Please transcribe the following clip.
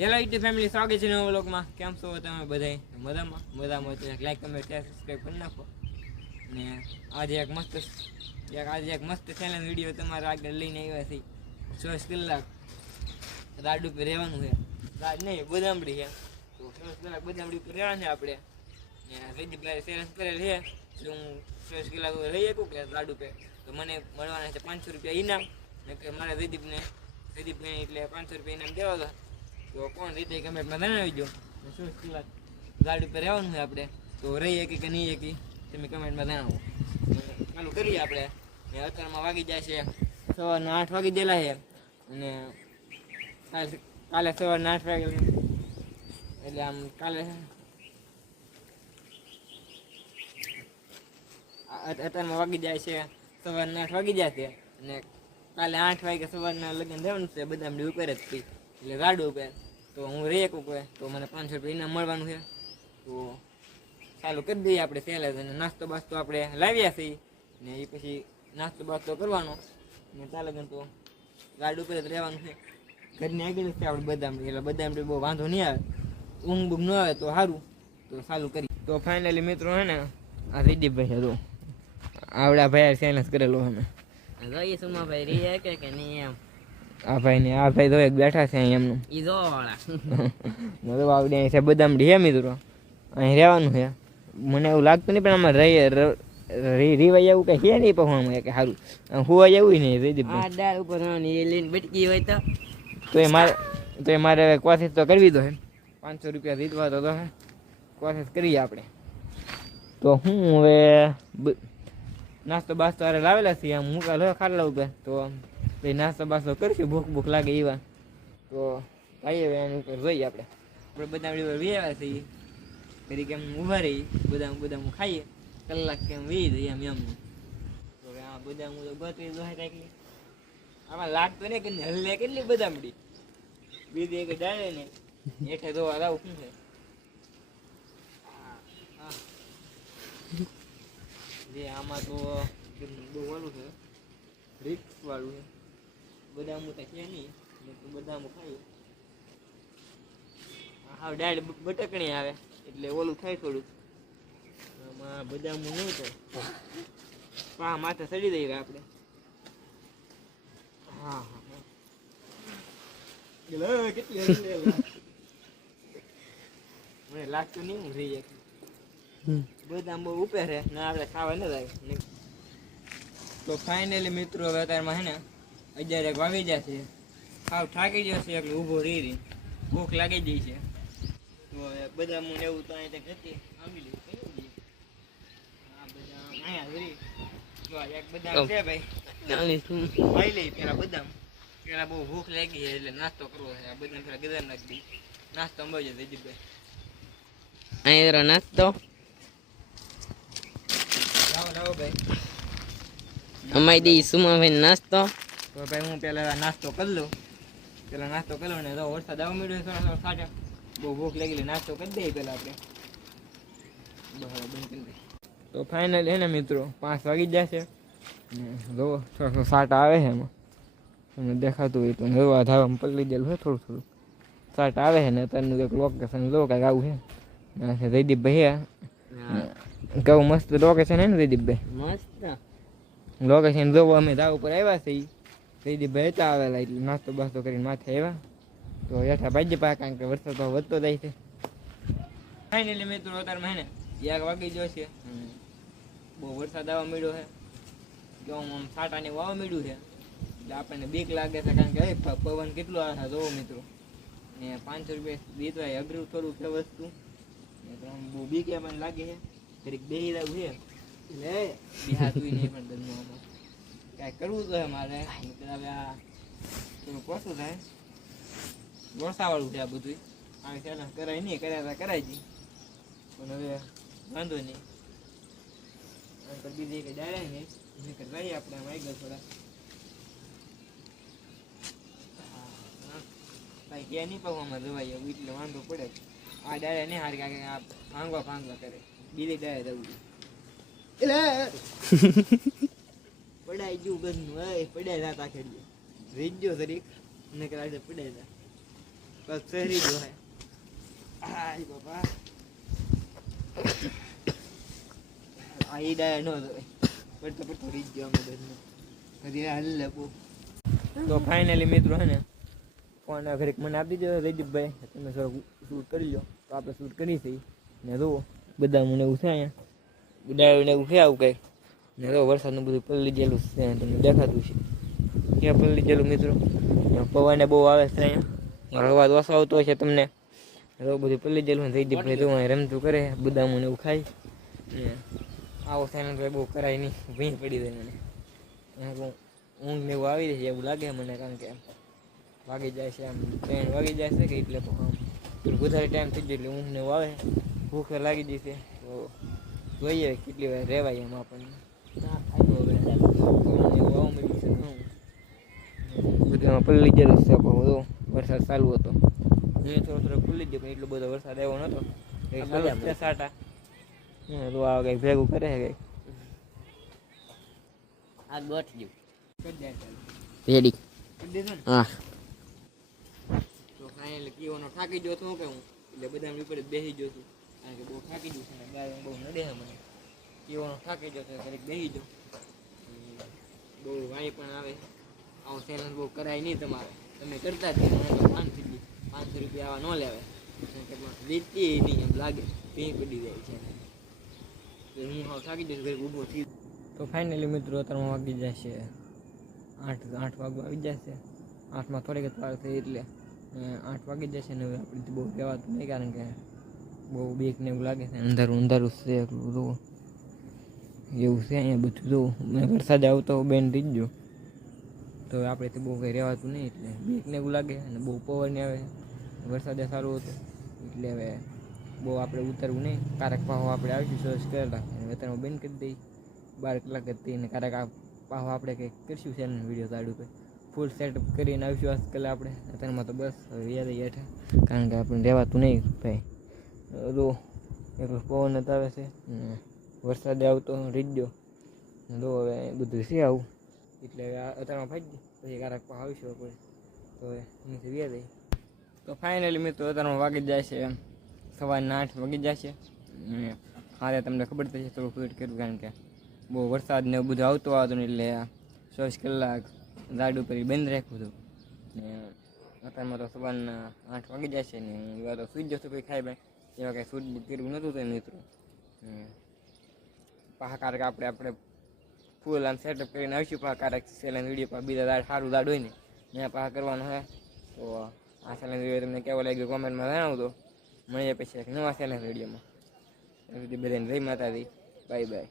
Hello YouTube family, સ્વાગત છે નવા વ્લોગમાં. કેમ છો તમે બધા? મજામાં તો લાઈક કમેન્ટ શેર સબસ્ક્રાઈબ કરી નાખો. ને આજે એક મસ્ત ચેલેન્જ વિડીયો તમારા આગળ લઈને આવ્યા છે. 24 કલાક રાડ ઉપર રહેવાનું છે. રાડ નહીં, બદામડી છે. તો 24 કલાક બદામડી ઉપર રહેવાનું છે આપણે. ને જયદીપભાઈ ચેલેન્જ કરેલ છે કે હું 24 કલાક રહી શકું કે રાડ ઉપર, તો મને મળવાના છે 500 રૂપિયા ઇનામ. ને કે મારા જયદીપને એટલે 500 રૂપિયા ઇનામ દેવા હતા. તો કોણ રીતે કમેન્ટમાં જણાવી દો. 24 કલાક ગાડી ઉપર રહેવાનું છે આપણે, તો રહી શકીએ કે નહીં શકીએ તમે કમેન્ટમાં જણાવો. ચાલુ કરીએ આપણે. ને અત્યારમાં વાગી જાય છે સવારના 8 વાગી ગયેલા છે. અને કાલે સવારના 8 વાગે એટલે આમ કાલે અત્યારમાં વાગી જાય છે સવારના 8 વાગી જાય છે. અને કાલે 8 વાગે સવારના લગ્ન થવાનું છે બદામડી ઉપર જ થઈ, એટલે રાડ ઉપર. તો હું રહી શકું કોઈ તો મને 500 રૂપિયા ઇનામ મળવાનું છે. તો ચાલુ કરી દઈએ આપણે ચેલેન્જ. અને નાસ્તો બાસ્તો આપણે લાવ્યા છીએ, ને એ પછી નાસ્તો બાસ્તો કરવાનો. ને ચાલે તો રાડ ઉપર જ રહેવાનું છે. ઘરની આગળ છે આપણે બદામડી, એટલે બદામડી બહુ વાંધો નહીં આવે, ઊંઘ બૂંઘ ન આવે તો સારું. તો ચાલુ કરી. તો ફાઇનલી મિત્રો હે ને, આ જયદીપભાઈ હતું આવડા ભાઈ ચેલેન્જ કરેલો અમે. જોઈએ સુમાભાઈ રીએ કે નહીં એમ. આ ભાઈ તો એક બેઠા છે અહીં એમનું. ઈ જો વાળા મતલબ આવડે છે બદામડી હે મિત્રો, અહીં રહેવાનું છે. મને એવું લાગતું નહીં, પણ આમાં રીવાય એવું કઈ છે નહીં પહોંચવામાં કે સારું હુવાય એવું નહીં. જયદીપભાઈ આ ડાળ ઉપર એ લઈને બટકી હોય તો મારે કોશિશ તો કરવી તો હે. 500 રૂપિયા જીતવા તો હે, કોશિશ કરીએ આપણે. તો હું હવે નાસ્તો બાસ્તો અરે લાવેલા છીએ આમ મૂકાલો ખાટલા ઉપર. તો ભાઈ નાસ્તો બાસ્તો કરીશું, ભૂખ લાગે એવા. તો આવીએ હવે એની ઉપર જોઈએ આપણે બદામડી ઉપર આવ્યા છીએ. કરી કેમ ઊભા રહી બદામ ખાઈએ, કલાક કેમ વી જઈએ એમ. તો આ બદામ તો ગોતવી જોઈએ કાંઈક. આમાં લાગતો ને કે હલ્લે કેટલી બદામડી બીજી એક ડાળે ને હેઠે જોવા લાવું શું છે. જે આમાં તો બહુ વાળું છે, રીક્સ વાળું છે. બદામું તો છે નહીં, બદામું ખાઈએ. હા ડાળ બટકણી આવે એટલે ઓલું થાય થોડુંક. આમાં બદામું નહીં તો પા માથે ચડી દઈએ આપણે. હા કેટલી મને લાગતું નહીં હું રહી જાય. બદામ બહુ ઉપર છે ને આપણે ખાવા ન જાય. તો ફાઇનલી મિત્રો હવે અત્યારમાં હે ને 11 વાગી જાય છે. ખાવ થાકી જશે એટલે ઊભો રહી ભૂખ લાગી જાય છે. તો હવે બદામ ને એવું તો અહીં ઘટી આવી લઈ આ બદામ અહીંયા રહી. જો એક બદામ છે ભાઈ, ખાઈ લઈ પેલા બદામ. પેલા બહુ ભૂખ લાગી છે એટલે નાસ્તો કરવો છે. આ બદામ પેલા ગદર નાખી નાસ્તો અંબાઈ જાય જયદીપભાઈ. અહીં નાસ્તો લાવો ભાઈ અમારી દી સુમાભાઈ નાસ્તો. તો ભાઈ હું પેલા નાસ્તો કરી લઉં. ને તો વરસાદ આવવા મળ્યો થોડા ખાટા, બહુ ભૂખ લાગી નાસ્તો કરી દઈએ પેલા આપણે. તો ફાઇનલી હે ને મિત્રો 5 વાગી જશે. જો થોડો સાટા આવે છે એમાં, તમને દેખાતું હોય તો નવા ધાવામાં પલળી ગયેલું છે થોડું સાટા આવે છે ને. અત્યારનું એક લોકેશન જો કાંઈક આવું છે. જયદીપભાઈ કેવું મસ્ત લોકેશન હે ને જયદીપભાઈ? મસ્ત લોકેશન જોવો અમે ધાવ ઉપર આવ્યા છીએ. જયદીપભાઈ હતા આવેલા એટલે નાસ્તો બાસ્તો કરીને માથે આવ્યા. તો હેઠા ભાજી પા કારણ કે વરસાદ તો વધતો જાય છે. ફાઇનલી મિત્રો અત્યારમાં હે ને 1 વાગી ગયો છે. બહુ વરસાદ આવવા મળ્યો છે. જો આમ સાટાને વાવા મળ્યું છે એટલે આપણને બીક લાગે છે, કારણ કે પવન કેટલો આવે છે જોવો મિત્રો. ને 500 રૂપિયા દીધવાય અઘરું થોડું છે વસ્તુ. બહુ બીક મને લાગે છે. જરીક બેહી રહ્યું છે એટલે બિહાતું નહીં, પણ ધર્મમાં કાંઈ કરવું તો મારે. હવે આ થોડુંક ઓછું થાય, વરસાવાળું છે આ બધું. આ ચેલેન્જ કરાય નહીં, કર્યા કરાય જઈ, પણ હવે વાંધો નહીં. બીજી કંઈ ડાળે નહીં રહીએ આપણે આમ આવી ગયો થોડા. કાંઈ ક્યાં નહીં પાવામાં જવાય એવું એટલે વાંધો પડે. આ ડાળે નહીં હારી કાંઈ આ ભાંગવા કરે. બીજી ડાળે જવું પડાઈ ગયું ઘરનું. પડ્યા જતા ખેડીએ રીજો જરીક ને કરાવી પડાઈ જાય બસ શહેરી જો હે આય બાપા આ ઈડા નો પડતો રીત ગયો અમે બધું કદી હાલ લેપો. તો ફાઇનલી મિત્રો હે ને ફોન ઘરે મને આપી દીધો રદીપભાઈ, તમે સર શૂટ કરી લો. તો આપણે શૂટ કરી થઈ ને જુઓ બધા મને એવું છે અહીંયા ઉડાવીને એવું છે આવું કંઈક ને તો વરસાદનું બધું પલ્લી ગયેલું છે તમને દેખાતું છે ક્યાં પલ્લી ગયેલું મિત્રો. પવને બહુ આવે છે અહીંયા, અવાજ ઓછો આવતો હોય છે તમને. તો બધું પલ્લી ગયેલું રદીપભાઈ તો રમતું કરે બધા મને એવું ખાય ને આવો સાયલેન્ટ ભાઈ બહુ કરાય નહીં, ભીં પડી જાય મને. ઊંઘ ને એવું આવી જાય એવું લાગે મને, કારણ કે વાગી જાય છે આમ 3 વાગી જાય છે કે એટલે તો આમ થોડું વધારે ટાઈમ થઈ જાય એટલે ઊંઘ ને એવું આવે, ભૂખ લાગી જશે. તો જોઈએ કેટલી વાર રહેવાય એમ આપણને. બધું પલ્લી ગયેલું છે પણ વરસાદ ચાલુ હતો. થોડો ખુલ્લી ગયો પણ એટલો બધો વરસાદ આવ્યો નહોતો. સાટા તો આ કંઈક ભેગું કરે કંઈક આ ગોઠ ગયું રેડી. હા તો ફાઇનલી કીઓનો થાકી ગયો છું કે હું એટલે બધા ઉપર બેસી ગયો છું, કારણ કે બહુ થાકી ગયું છે ને ગાય બહુ નડે છે મને. કીઓનો થાકી ગયો તો ઘડીક બેસી ગયો. બહુ વાય પણ આવે, આવું ચેલેન્જ બહુ કરાય નહીં તમારે, તમે કરતા જ નહીં. મને તો 500 રૂપિયા આવા ન લેવાય, વેચતી નહીં એમ લાગે, ભીં પડી જાય છે. હું હવે થાકી જઈશ ઘરે ઊભો થઈ. તો ફાઇનલી મિત્રો 3 વાગી જશે, 8 વાગવા આવી જશે. 8માં થોડીક વાર થઈ એટલે 8 વાગી જશે ને હવે આપણે બહુ કહેવાતું નહીં, કારણ કે બહુ બીક ને એવું લાગે છે. અંધારું છે એટલું જુઓ એવું છે અહીંયા બધું જુઓ. વરસાદ આવતો બેન થઈ ગયો તો આપણે તો બહુ કંઈ રહેવાતું નહીં એટલે બીક ને એવું લાગે અને બહુ પવન આવે. વરસાદે સારું હતો એટલે હવે બહુ આપણે ઉતરવું નહીં. કારક પાહો આપણે આવીશું સર્ચ કરેલા વેતરમાં બંધ કરી દઈ 12 કલાક જ થઈને. કારક આ પાહો આપણે કંઈક કરીશું છે વિડીયો તાડું કંઈ ફૂલ સેટઅપ કરીને આવીશું આજકાલ આપણે. અત્યારમાં તો બસ હવે યાદ હેઠે, કારણ કે આપણે રહેવાતું નહીં ભાઈ. તો એટલું પવન જ આવે છે, વરસાદે આવતો રહી ગયો તો હવે બધું છે આવું એટલે હવે અત્યારમાં ભાજી પછી કારક પાહો આવીશું આપણે. તો હવે નીચે વ્યા દઈ. તો ફાઇનલી મિત્રો અત્યારમાં વાગી જાય છે એમ સવારના 8 વાગી જાય છે. હારે તમને ખબર થશે થોડું ફીટ કર્યું, કારણ કે બહુ વરસાદ ને બધું આવતો ને એટલે 24 કલાક રાડ ઉપર બંધ રાખ્યું હતું. ને અત્યારમાં તો સવારના 8 વાગી જાય છે ને એવા તો સૂઈ જશે પછી ખાઈ ભાઈ એવા કાંઈ શૂટ કર્યું નહોતું તો મિત્રો. પાહા કારક આપણે ફૂલ આમ સેટઅપ કરીને આવીશું. પાહા કારક સેલેન્ડ વિડીયો પર બીજા દાડ સારું દાડ હોય ને ત્યાં પાહા કરવાનું હોય. તો આ સેલેન્ડ વિડીયો તમને કેવો લાગ્યો કોમેન્ટમાં જણાવજો. મળીએ પછી એક નવા સેલેન્ડ વિડીયોમાં. બધાને જય માતાજી, બાય બાય.